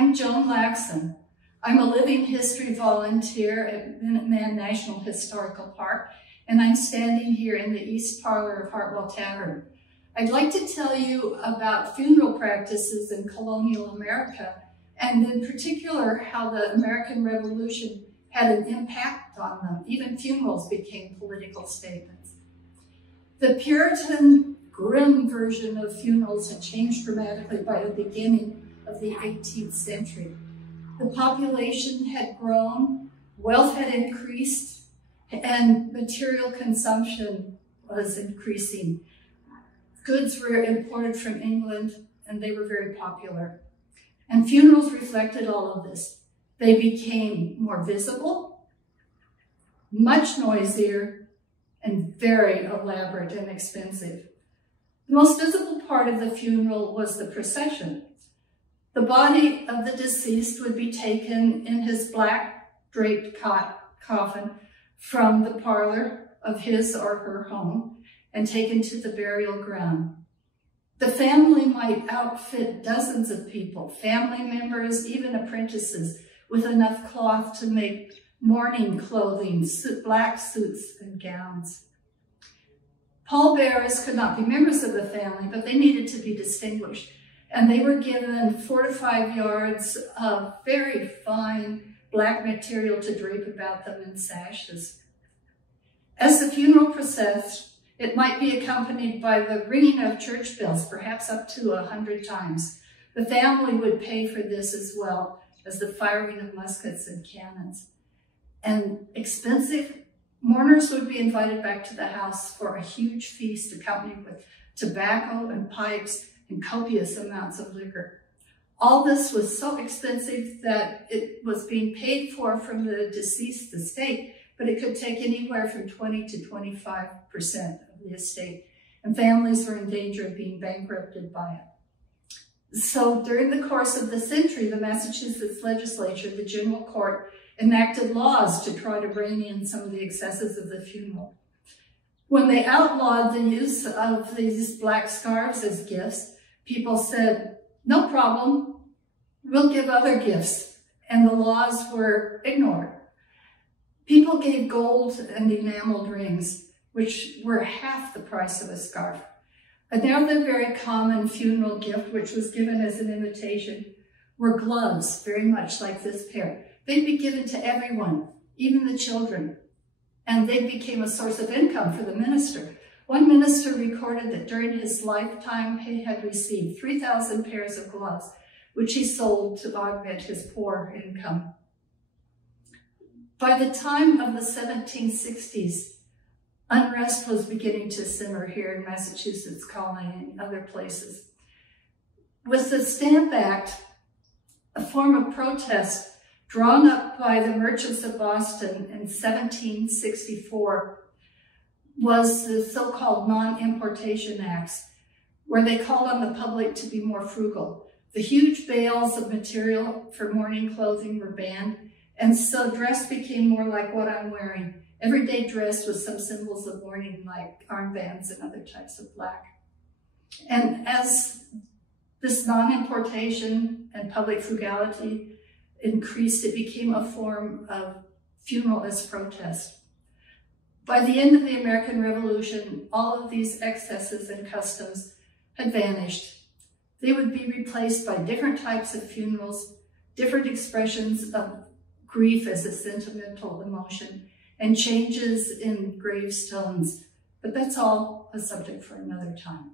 I'm Joan Laxon. I'm a living history volunteer at Minuteman National Historical Park, and I'm standing here in the East Parlor of Hartwell Tavern. I'd like to tell you about funeral practices in colonial America, and in particular how the American Revolution had an impact on them. Even funerals became political statements. The Puritan, grim version of funerals had changed dramatically by the beginning of the 18th century. The population had grown, wealth had increased, and material consumption was increasing. Goods were imported from England, and they were very popular. And funerals reflected all of this. They became more visible, much noisier, and very elaborate and expensive. The most visible part of the funeral was the procession. The body of the deceased would be taken in his black draped coffin from the parlor of his or her home and taken to the burial ground. The family might outfit dozens of people, family members, even apprentices, with enough cloth to make mourning clothing, black suits and gowns. Pallbearers could not be members of the family, but they needed to be distinguished. And they were given 4 to 5 yards of very fine black material to drape about them in sashes. As the funeral processed, it might be accompanied by the ringing of church bells, perhaps up to 100 times. The family would pay for this as well as the firing of muskets and cannons. And expensive mourners would be invited back to the house for a huge feast accompanied with tobacco and pipes and copious amounts of liquor. All this was so expensive that it was being paid for from the deceased estate, but it could take anywhere from 20 to 25% of the estate, and families were in danger of being bankrupted by it. So during the course of the century, the Massachusetts legislature, the General Court, enacted laws to try to rein in some of the excesses of the funeral. When they outlawed the use of these black scarves as gifts, people said, no problem, we'll give other gifts, and the laws were ignored. People gave gold and enameled rings, which were half the price of a scarf. Another very common funeral gift, which was given as an invitation, were gloves, very much like this pair. They'd be given to everyone, even the children, and they became a source of income for the minister. One minister recorded that during his lifetime, he had received 3,000 pairs of gloves, which he sold to augment his poor income. By the time of the 1760s, unrest was beginning to simmer here in Massachusetts Colony and other places. With the Stamp Act, a form of protest drawn up by the merchants of Boston in 1764 was the so-called Non-Importation Acts, where they called on the public to be more frugal. The huge bales of material for mourning clothing were banned, and so dress became more like what I'm wearing. Everyday dress with some symbols of mourning like armbands and other types of black. And as this non-importation and public frugality increased, it became a form of funeral as protest. By the end of the American Revolution, all of these excesses and customs had vanished. They would be replaced by different types of funerals, different expressions of grief as a sentimental emotion, and changes in gravestones. But that's all a subject for another time.